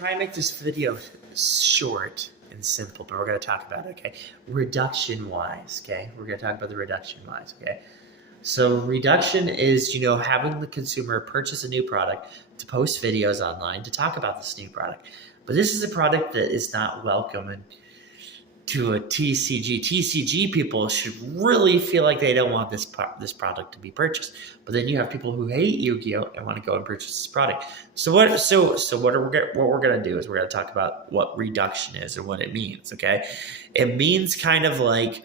Try and make this video short and simple, but we're going to talk about it, okay? Reduction wise, okay? We're going to talk about the reduction wise, okay? So reduction is, having the consumer purchase a new product to post videos online to talk about this new product. But this is a product that is not welcome and to a TCG. TCG people should really feel like they don't want this product to be purchased. But then you have people who hate Yu-Gi-Oh and want to go and purchase this product. So what we're gonna do is we're gonna talk about what reduction is and what it means. Okay, it means kind of like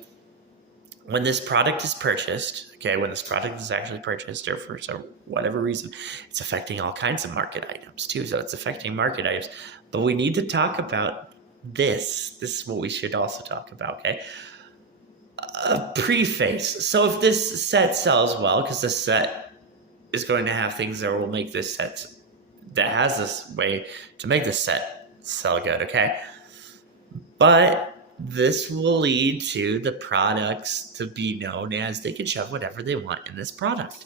when this product is purchased. Okay, when this product is actually purchased, or for whatever reason, it's affecting all kinds of market items too. So it's affecting market items. But we need to talk about this is what we should also talk about, okay? A preface. So if this set sells well, because this set is going to have things that will make this set, that has this way to make this set sell good, okay? But this will lead to the products to be known as they can shove whatever they want in this product,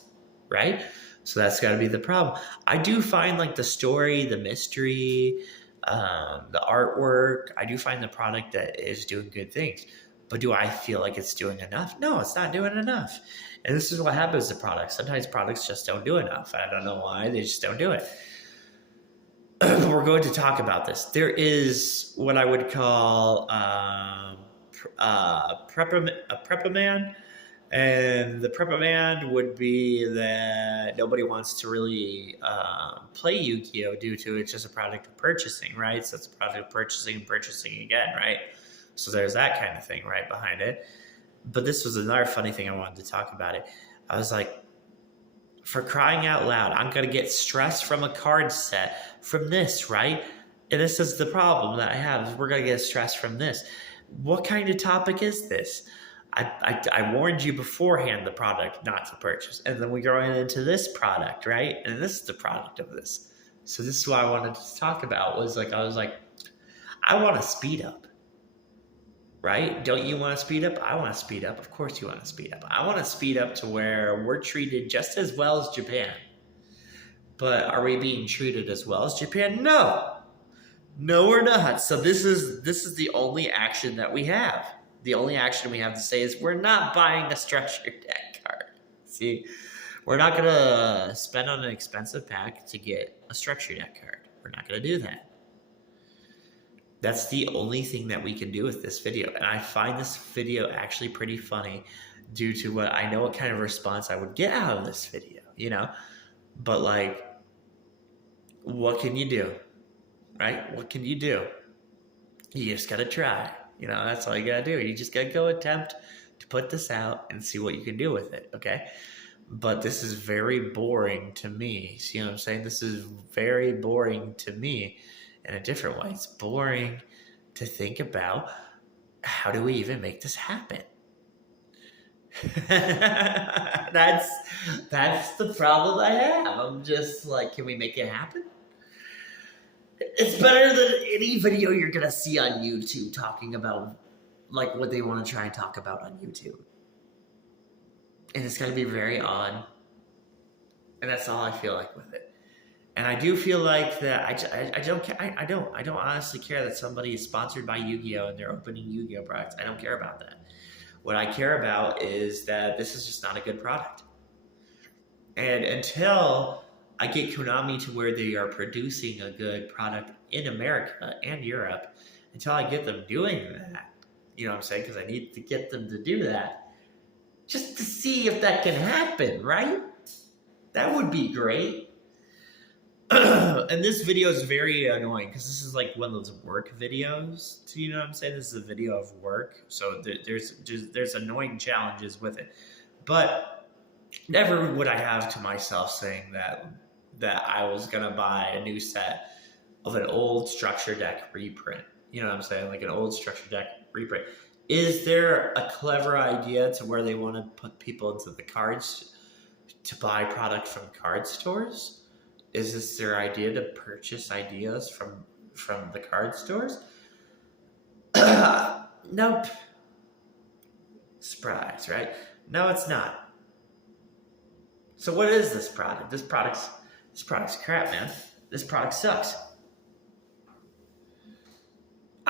right? So that's got to be the problem. I do find like the story, the mystery, the artwork, I do find the product that is doing good things. But do I feel like it's doing enough? No, it's not doing enough. And this is what happens to products. Sometimes products just don't do enough. I don't know why. They just don't do it. We're going to talk about this. There is what I would call a prep-a-man. And the prep-a-man would be that nobody wants to really play Yu-Gi-Oh! Due to it's just a product of purchasing, right? So it's a product of purchasing and purchasing again, right? So there's that kind of thing right behind it. But this was another funny thing I wanted to talk about it. I was like, for crying out loud, I'm going to get stress from a card set from this, right? And this is the problem that I have, is we're going to get stress from this. What kind of topic is this? I warned you beforehand the product not to purchase. And then we go into this product, right? And this is the product of this. So this is what I wanted to talk about. I was like, I want to speed up. Right? Don't you want to speed up? I want to speed up. Of course you want to speed up. I want to speed up to where we're treated just as well as Japan. But are we being treated as well as Japan? No. No, we're not. So this is the only action that we have. The only action we have to say is we're not buying a structured deck card. See, we're not going to spend on an expensive pack to get a structured deck card. We're not going to do that. That's the only thing that we can do with this video. And I find this video actually pretty funny due to what I know what kind of response I would get out of this video, But like, what can you do? Right? What can you do? You just got to try. That's all you got to do. You just got to go attempt to put this out and see what you can do with it, okay? But this is very boring to me. See what I'm saying? This is very boring to me in a different way. It's boring to think about, how do we even make this happen? That's the problem I have. I'm just like, can we make it happen? It's better than any video you're going to see on YouTube talking about like what they want to try and talk about on YouTube. And it's going to be very odd. And that's all I feel like with it. And I do feel like that I don't honestly care that somebody is sponsored by Yu-Gi-Oh! And they're opening Yu-Gi-Oh! Products. I don't care about that. What I care about is that this is just not a good product. And until I get Konami to where they are producing a good product in America and Europe, until I get them doing that, you know what I'm saying? Because I need to get them to do that just to see if that can happen, right? That would be great. And this video is very annoying because this is like one of those work videos. You know what I'm saying? This is a video of work. So there's annoying challenges with it. But never would I have to myself saying that I was going to buy a new set of an old structure deck reprint. You know what I'm saying? Like an old structure deck reprint. Is there a clever idea to where they want to put people into the cards to buy product from card stores? Is this their idea to purchase ideas from the card stores? Nope. Surprise, right? No, it's not. So what is this product? This product's crap, man. This product sucks.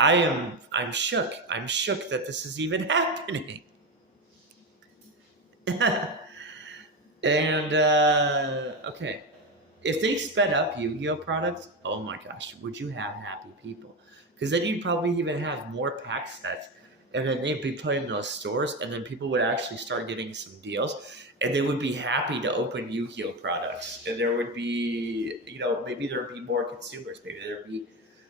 I'm shook. I'm shook that this is even happening. And okay, if they sped up Yu-Gi-Oh products, oh my gosh, would you have happy people? Because then you'd probably even have more pack sets, and then they'd be put in those stores, and then people would actually start getting some deals, and they would be happy to open Yu-Gi-Oh products, and there would be, maybe there would be more consumers,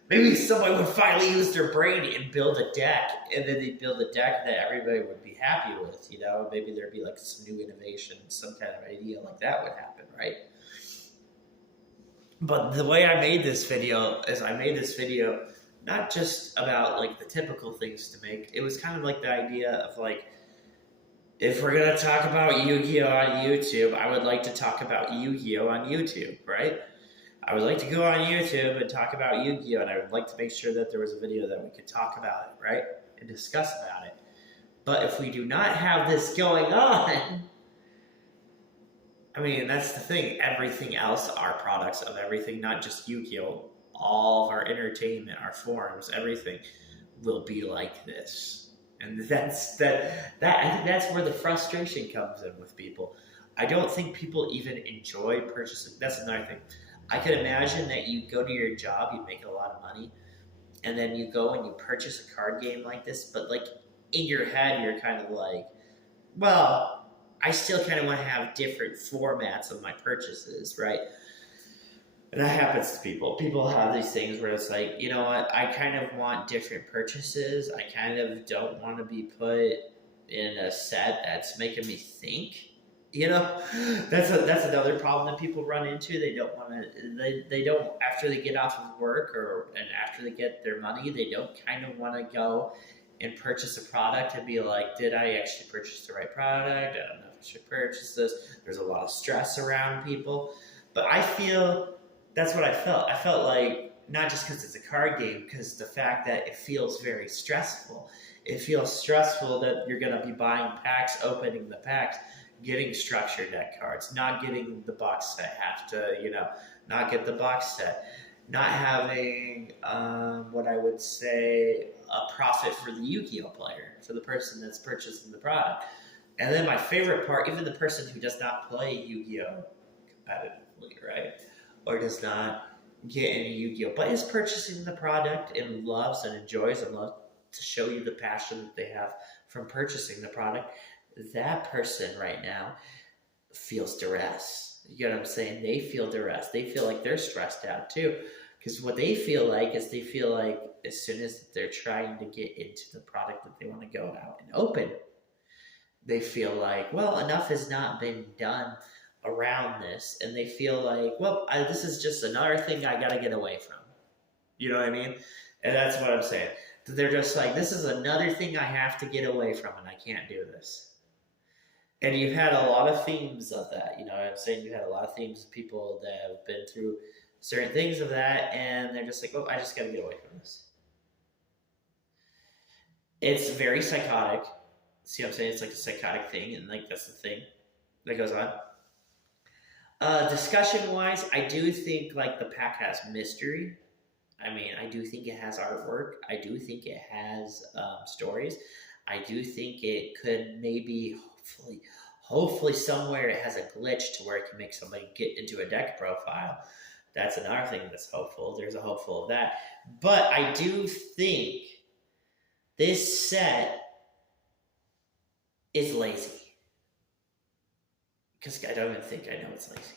maybe someone would finally use their brain and build a deck, and then they'd build a deck that everybody would be happy with. Maybe there'd be like some new innovation, some kind of idea like that would happen, right? But the way I made this video is I made this video not just about like the typical things to make. It was kind of like the idea of like, if we're gonna talk about Yu-Gi-Oh on YouTube, I would like to talk about Yu-Gi-Oh on YouTube, right? I would like to go on YouTube and talk about Yu-Gi-Oh, and I would like to make sure that there was a video that we could talk about it, right? And discuss about it. But if we do not have this going on, I mean, that's the thing. Everything else, our products of everything, not just Yu-Gi-Oh, all of our entertainment, our forums, everything will be like this. And that's that. I think that's where the frustration comes in with people. I don't think people even enjoy purchasing. That's another thing. I could imagine that you go to your job, you make a lot of money, and then you go and you purchase a card game like this, but like in your head, you're kind of like, well, I still kind of want to have different formats of my purchases, right? And that happens to people. People have these things where it's like, you know what, I kind of want different purchases. I kind of don't want to be put in a set that's making me think. That's another problem that people run into. They don't want to. They don't, after they get off of work and after they get their money, they don't kind of want to go and purchase a product and be like, did I actually purchase the right product? I don't know if I should purchase this. There's a lot of stress around people, but I feel that's what I felt. I felt like, not just because it's a card game, because the fact that it feels very stressful. It feels stressful that you're going to be buying packs, opening the packs, getting structured deck cards, not getting the box set, not get the box set, not having what I would say a profit for the Yu-Gi-Oh player, for the person that's purchasing the product. And then my favorite part, even the person who does not play Yu-Gi-Oh competitively, right? Or does not get any Yu-Gi-Oh, but is purchasing the product and loves and enjoys and loves to show you the passion that they have from purchasing the product. That person right now feels duress. You know what I'm saying? They feel duress. They feel like they're stressed out too. Because what they feel like is, they feel like as soon as they're trying to get into the product that they want to go out and open, they feel like, well, enough has not been done around this. And they feel like, well, this is just another thing I got to get away from. You know what I mean? And that's what I'm saying. They're just like, this is another thing I have to get away from, and I can't do this. And you've had a lot of themes of that. You know what I'm saying? You've had a lot of themes of people that have been through certain things of that, and they're just like, oh, I just got to get away from this. It's very psychotic. See what I'm saying? It's like a psychotic thing, and like that's the thing that goes on. Discussion-wise, I do think like the pack has mystery. I mean, I do think it has artwork. I do think it has stories. I do think it could maybe, hopefully somewhere it has a glitch to where it can make somebody get into a deck profile. That's another thing that's hopeful. There's a hopeful of that. But I do think this set is lazy. Because I don't even think I know it's lazy.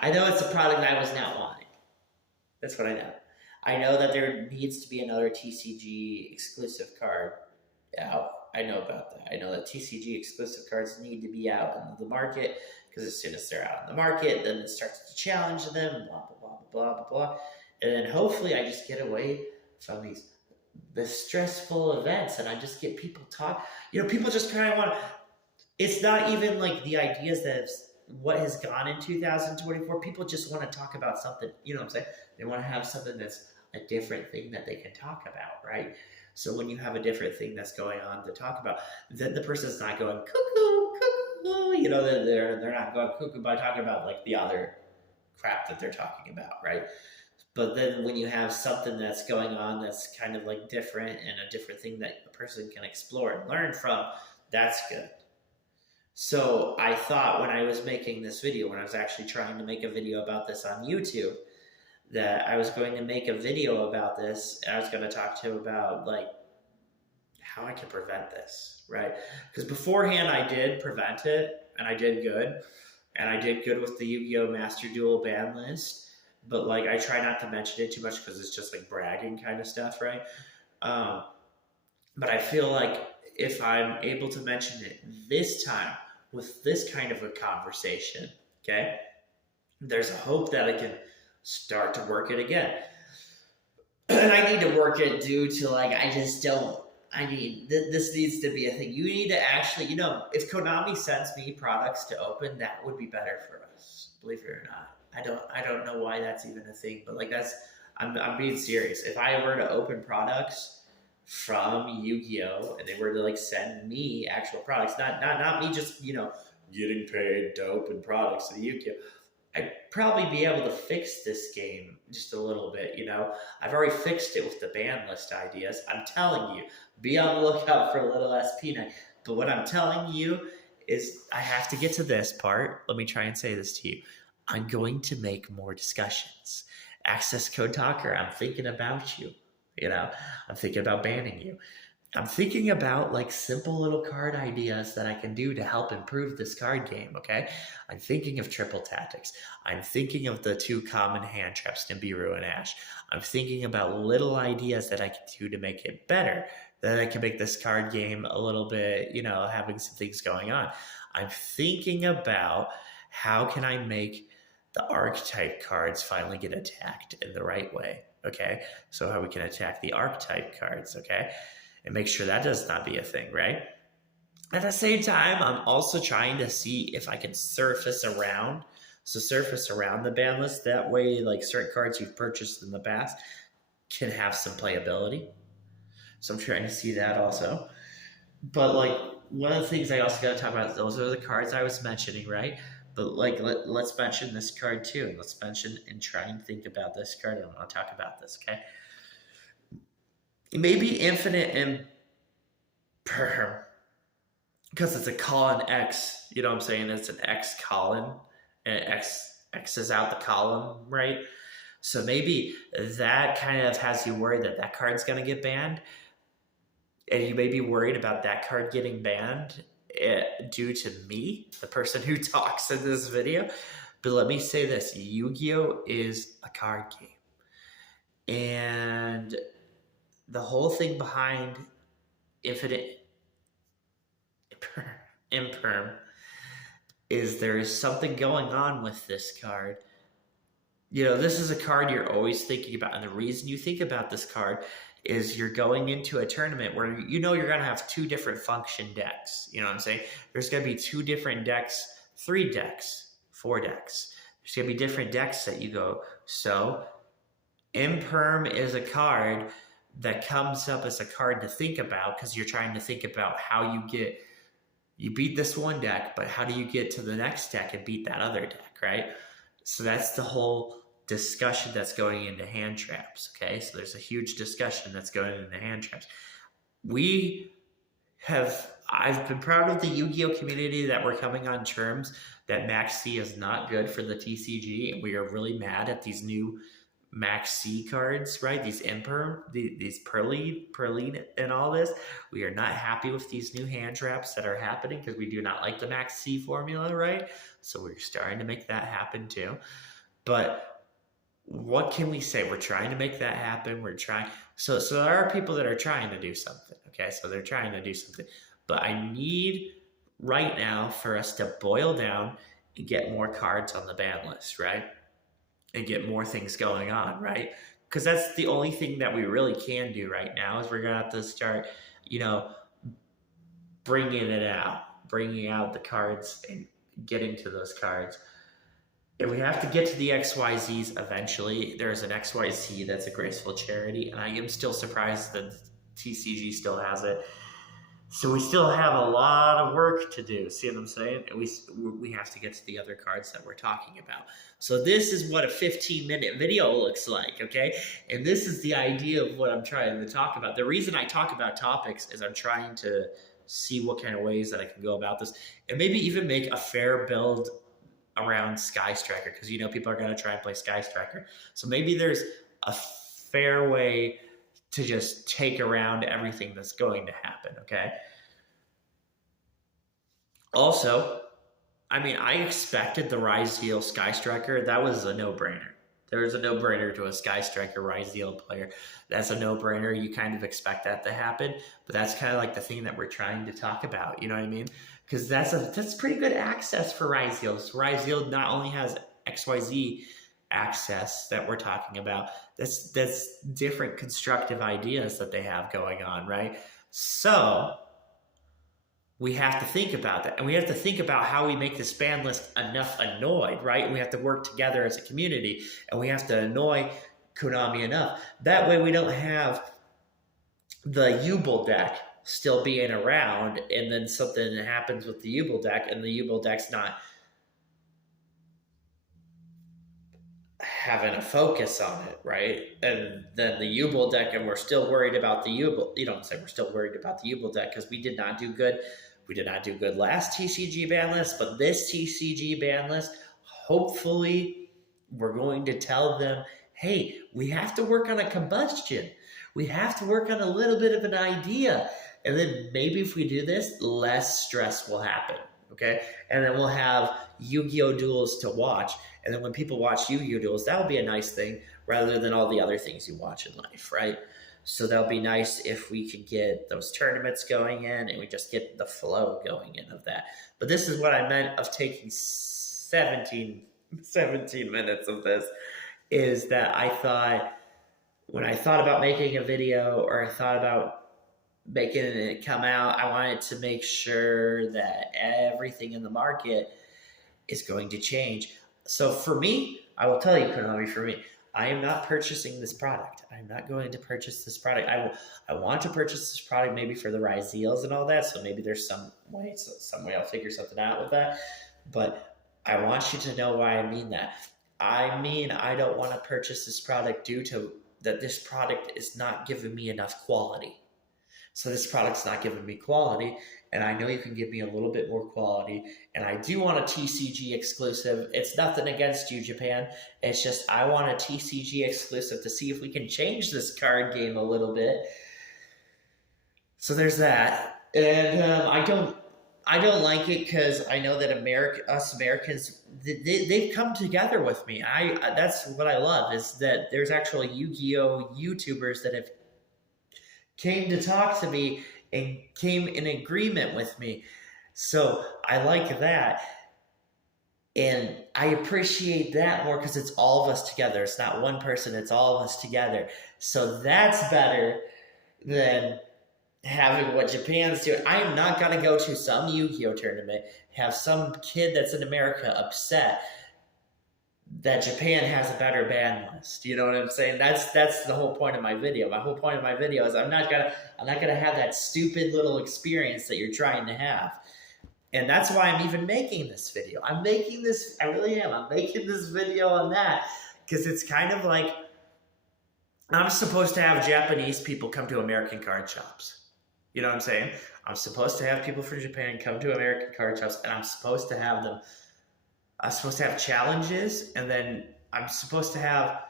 I know it's a product I was not wanting. That's what I know. I know that there needs to be another TCG exclusive card out. I know about that. I know that TCG exclusive cards need to be out in the market, because as soon as they're out in the market, then it starts to challenge them, blah, blah, blah, blah, blah, blah. And then hopefully I just get away from the stressful events, and I just get people talk. People just kind of want to, it's not even like the ideas that what has gone in 2024. People just want to talk about something, you know what I'm saying? They want to have something that's a different thing that they can talk about, right? So when you have a different thing that's going on to talk about, then the person's not going cuckoo, cuckoo, they're not going cuckoo by talking about like the other crap that they're talking about, right? But then when you have something that's going on that's kind of like different and a different thing that a person can explore and learn from, that's good. So I thought when I was making this video, when I was actually trying to make a video about this on YouTube, that I was going to make a video about this, and I was going to talk to about like how I can prevent this, right? Because beforehand I did prevent it, and I did good, and I did good with the Yu-Gi-Oh! Master Duel ban list. But like I try not to mention it too much because it's just like bragging kind of stuff, right? Um, but I feel like if I'm able to mention it this time with this kind of a conversation, okay, there's a hope that I can start to work it again. And I need to work it due to like, I just don't. I mean, this needs to be a thing. You need to actually, if Konami sends me products to open, that would be better for us. Believe it or not. I don't know why that's even a thing, but like I'm being serious. If I were to open products from Yu-Gi-Oh! And they were to like send me actual products, not me just getting paid to open products to Yu-Gi-Oh! I'd probably be able to fix this game just a little bit. I've already fixed it with the ban list ideas. I'm telling you, be on the lookout for a little SP9. But what I'm telling you is I have to get to this part. Let me try and say this to you. I'm going to make more discussions. Access Code Talker, I'm thinking about you. I'm thinking about banning you. I'm thinking about like simple little card ideas that I can do to help improve this card game, okay? I'm thinking of triple tactics. I'm thinking of the 2 common hand traps, Nibiru and Ash. I'm thinking about little ideas that I can do to make it better, that I can make this card game a little bit, having some things going on. I'm thinking about how can I make the archetype cards finally get attacked in the right way, okay? So how we can attack the archetype cards, okay? And make sure that does not be a thing, right? At the same time, I'm also trying to see if I can surface around the ban list. That way, like certain cards you've purchased in the past can have some playability. So I'm trying to see that also. But like one of the things I also got to talk about, those are the cards I was mentioning, right? But like let's mention this card too. And let's mention and try and think about this card. And I want to talk about this, okay? Maybe infinite and because it's a column X, you know what I'm saying? It's an X column, and X is out the column, right? So maybe that kind of has you worried that card's going to get banned, and you may be worried about that card getting banned due to me, the person who talks in this video. But let me say this, Yu-Gi-Oh! Is a card game. And the whole thing behind Infinite Imperm is there is something going on with this card. This is a card you're always thinking about. And the reason you think about this card is you're going into a tournament where you're going to have 2 different function decks. You know what I'm saying? There's going to be 2 different decks, 3 decks, 4 decks. There's going to be different decks that you go. So Imperm is a card that comes up as a card to think about because you're trying to think about how you beat this one deck, but how do you get to the next deck and beat that other deck, right? So that's the whole discussion that's going into hand traps, okay? So there's a huge discussion that's going into hand traps. I've been proud of the Yu-Gi-Oh! Community that we're coming on terms that Max C is not good for the TCG, and we are really mad at these new Max C cards, right? These Imperm, these Perline, and all this. We are not happy with these new hand traps that are happening because we do not like the Max C formula, right? So we're starting to make that happen too. But what can we say? We're trying to make that happen. We're trying. So there are people that are trying to do something, okay? So they're trying to do something. But I need right now for us to boil down and get more cards on the ban list, right? And get more things going on, right? Because that's the only thing that we really can do right now is we're going to have to start, bringing out the cards and getting to those cards. And we have to get to the XYZs eventually. There's an XYZ that's a graceful charity, and I am still surprised that TCG still has it. So we still have a lot of work to do. See what I'm saying? And we have to get to the other cards that we're talking about. So this is what a 15-minute video looks like, okay? And this is the idea of what I'm trying to talk about. The reason I talk about topics is I'm trying to see what kind of ways that I can go about this, and maybe even make a fair build around Sky Striker, because you know people are going to try and play Sky Striker. So maybe there's a fair way to just take around everything that's going to happen, okay? Also, I mean, I expected the Ryzeal Sky Striker. That was a no-brainer. There's a no-brainer to a Sky Striker Ryzeal player. That's a no-brainer. You kind of expect that to happen, but that's kind of like the thing that we're trying to talk about. You know what I mean? Because that's pretty good access for Ryzeal. So Ryzeal not only has XYZ access that we're talking about, that's different constructive ideas that they have going on, right? So we have to think about that, and we have to think about how we make this ban list enough annoyed, right? We have to work together as a community, and we have to annoy Konami enough. That way we don't have the Yubel deck still being around, and then something happens with the Yubel deck, and the Yubel deck's not having a focus on it, right? And then the Yubel deck, and we're still worried about the Yubel. You don't say we're still worried about the Yubel deck because we did not do good. We did not do good last TCG ban list, but this TCG ban list, hopefully we're going to tell them, hey, we have to work on a combustion. We have to work on a little bit of an idea. And then maybe if we do this, less stress will happen, okay? And then we'll have Yu-Gi-Oh! Duels to watch. And then when people watch Yu-Gi-Oh! Duels, that would be a nice thing rather than all the other things you watch in life, right? So that'll be nice if we could get those tournaments going in and we just get the flow going in of that. But this is what I meant of taking 17 minutes of this, is that I thought, when I thought about making a video or I thought about making it come out, I wanted to make sure that everything in the market is going to change. So for me, I will tell you, Konami, for me, I am not purchasing this product. I'm not going to purchase this product. I want to purchase this product maybe for the Ryzeals and all that, so maybe there's some way I'll figure something out with that. But I want you to know why I mean that. I mean, I don't want to purchase this product due to that this product is not giving me enough quality. So this product's not giving me quality, and I know you can give me a little bit more quality, and I do want a TCG exclusive. It's nothing against you, Japan. It's just I want a TCG exclusive to see if we can change this card game a little bit. So there's that. And I don't like it because I know that us Americans, they've come together with me. That's what I love, is that there's actually Yu-Gi-Oh! YouTubers that have came to talk to me and came in agreement with me. So I like that. And I appreciate that more because it's all of us together. It's not one person, it's all of us together. So that's better than having what Japan's doing. I am not going to go to some Yu-Gi-Oh! Tournament, have some kid that's in America upset that Japan has a better ban list. You know what I'm saying? That's the whole point of my video. My whole point of my video is I'm not gonna have that stupid little experience that you're trying to have. And that's why I'm even making this video. I really am. I'm making this video on that because it's kind of like I'm supposed to have Japanese people come to American card shops. You know what I'm saying? I'm supposed to have people from Japan come to American card shops, and I'm supposed to have challenges, and then I'm supposed to have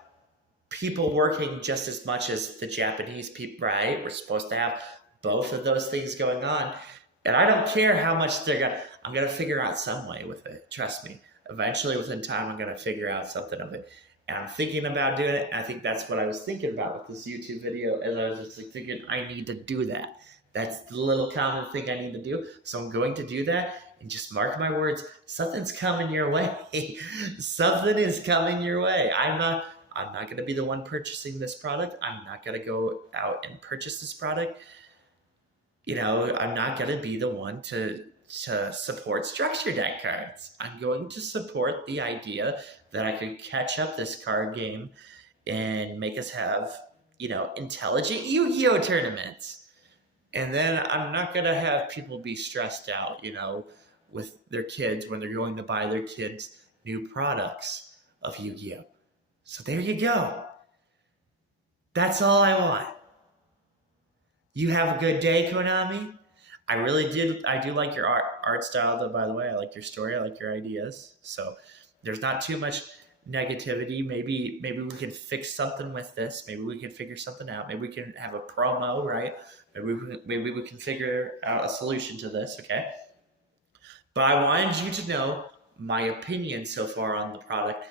people working just as much as the Japanese people, right? We're supposed to have both of those things going on. And I don't care how much I'm going to figure out some way with it. Trust me. Eventually, within time, I'm going to figure out something of it. And I'm thinking about doing it. And I think that's what I was thinking about with this YouTube video. As I was just like thinking, I need to do that. That's the little common thing I need to do. So I'm going to do that. And just mark my words, something's coming your way. Something is coming your way. I'm not going to be the one purchasing this product. I'm not going to go out and purchase this product. You know, I'm not going to be the one to support structure deck cards. I'm going to support the idea that I could catch up this card game and make us have, you know, intelligent Yu-Gi-Oh! Tournaments. And then I'm not going to have people be stressed out, with their kids when they're going to buy their kids new products of Yu-Gi-Oh. So there you go. That's all I want. You have a good day, Konami. I do like your art style, though, by the way. I like your story. I like your ideas. So there's not too much negativity. Maybe we can fix something with this. Maybe we can figure something out. Maybe we can have a promo, right? Maybe we can figure out a solution to this, okay? But I wanted you to know my opinion so far on the product,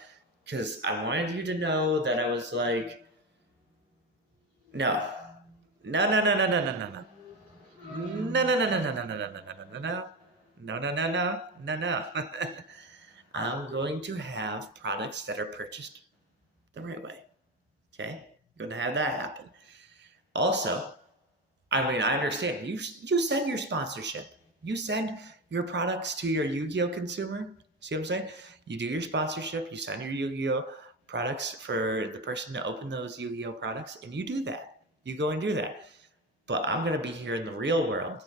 because I wanted you to know that I was like, no. No, no, no, no, no, no, no, no. No, no, no, no, no, no, no, no, no, no, no, no. No, no, no, no, no, no. I'm going to have products that are purchased the right way. Okay? I'm going to have that happen. Also, I mean, I understand. You send your sponsorship. You send your products to your Yu-Gi-Oh consumer. See what I'm saying? You do your sponsorship. You send your Yu-Gi-Oh products for the person to open those Yu-Gi-Oh products, and you do that. You go and do that. But I'm going to be here in the real world,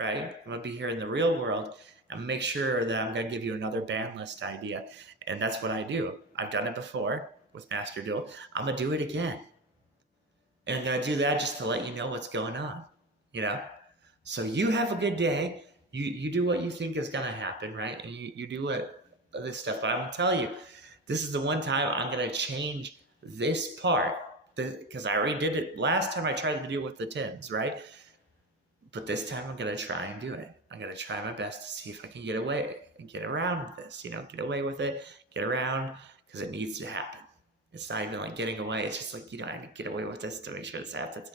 right? I'm going to be here in the real world and make sure that I'm going to give you another ban list idea. And that's what I do. I've done it before with Master Duel. I'm going to do it again. And I'm going to do that just to let you know what's going on, So you have a good day. You do what you think is going to happen, right? And you do this stuff. But I'm going to tell you, this is the one time I'm going to change this part, because I already did it last time I tried to deal with the tins, right? But this time I'm going to try and do it. I'm going to try my best to see if I can get around this, get away with it, get around, because it needs to happen. It's not even like getting away. It's just like, I need to get away with this to make sure this happens,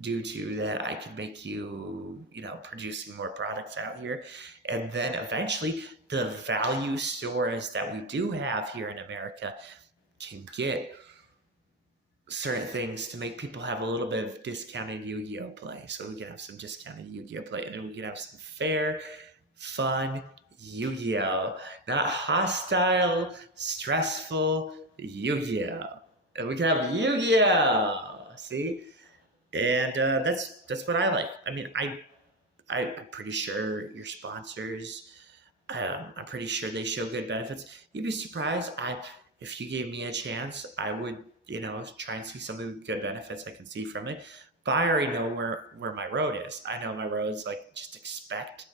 due to that I can make you, producing more products out here. And then eventually the value stores that we do have here in America can get certain things to make people have a little bit of discounted Yu-Gi-Oh play. So we can have some discounted Yu-Gi-Oh play, and then we can have some fair, fun Yu-Gi-Oh, not hostile, stressful Yu-Gi-Oh. And we can have Yu-Gi-Oh, see? And that's what I like. I mean, I'm pretty sure your sponsors, I'm pretty sure they show good benefits. You'd be surprised. If you gave me a chance, I would, try and see some of the good benefits I can see from it. But I already know where my road is. I know my road is like, just expect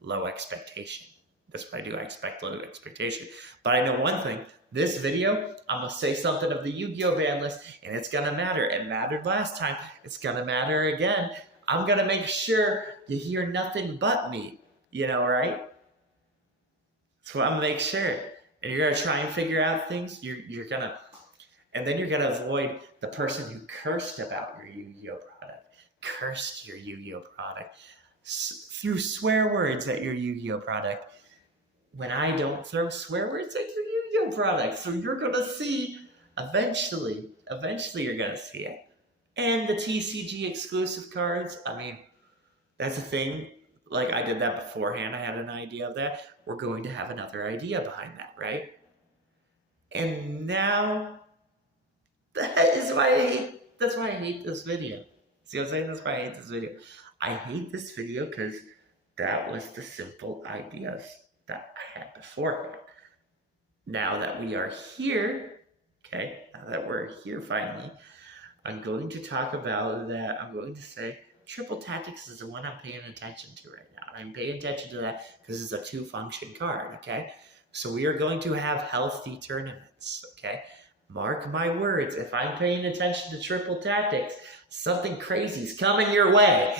low expectation. That's what I do. I expect low expectation. But I know one thing. This video, I'm going to say something of the Yu-Gi-Oh ban list, and it's going to matter. It mattered last time. It's going to matter again. I'm going to make sure you hear nothing but me. Right? So I'm going to make sure. And you're going to try and figure out things. You're going to... And then you're going to avoid the person who cursed about your Yu-Gi-Oh product. Cursed your Yu-Gi-Oh product. Threw swear words at your Yu-Gi-Oh product. When I don't throw swear words at your Yu-Gi-Oh product. So you're going to see, eventually you're going to see it. And the TCG exclusive cards, I mean, that's a thing. Like, I did that beforehand. I had an idea of that. We're going to have another idea behind that, right? And now, that's why I hate this video. See what I'm saying? That's why I hate this video. I hate this video because that was the simple ideas that I had beforehand. Now that we are here, okay, now that we're here finally, I'm going to talk about that. I'm going to say Triple Tactics is the one I'm paying attention to right now. And I'm paying attention to that because it's a 2-function card, okay? So we are going to have healthy tournaments, okay? Mark my words, if I'm paying attention to Triple Tactics, something crazy's coming your way.